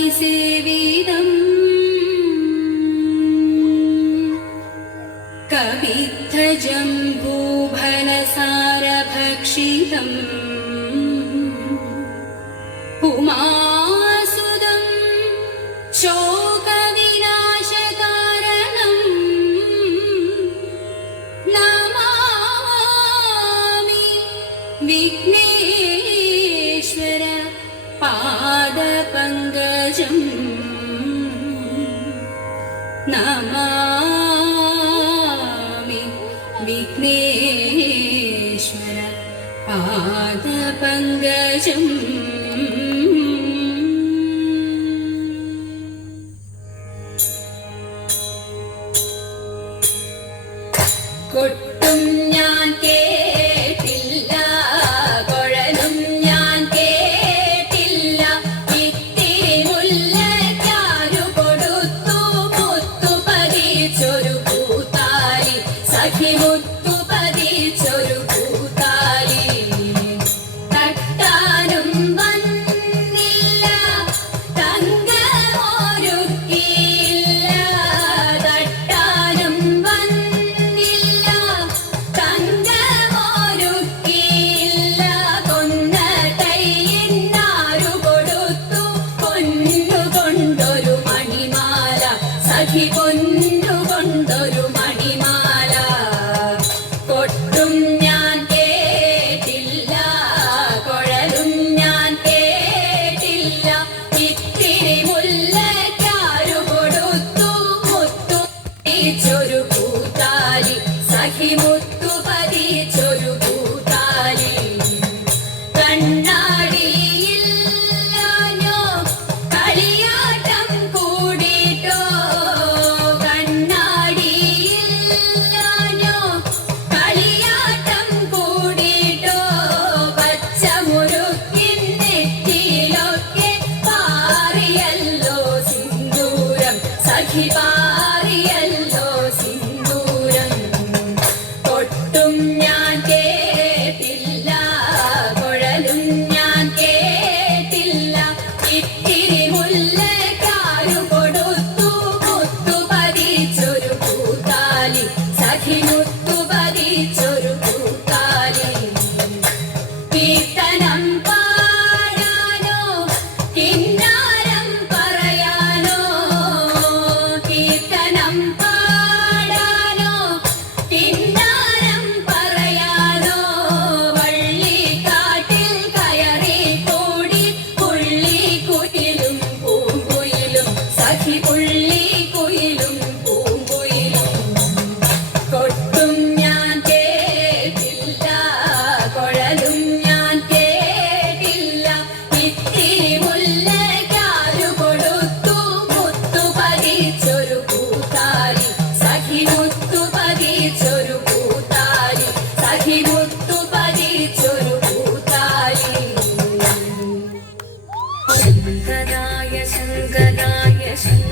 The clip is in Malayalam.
भूतगणाधिसेवितम् कवित्थजम्भूभनसारभक्षितम् നമാമി വിഘ്നേശ്വര പാദപങ്കജം. ചൊരു കൂത്താലി സഹിമുത്തു സഖി പാറിയൽ शङ्कराय शङ्कराय शङ्कर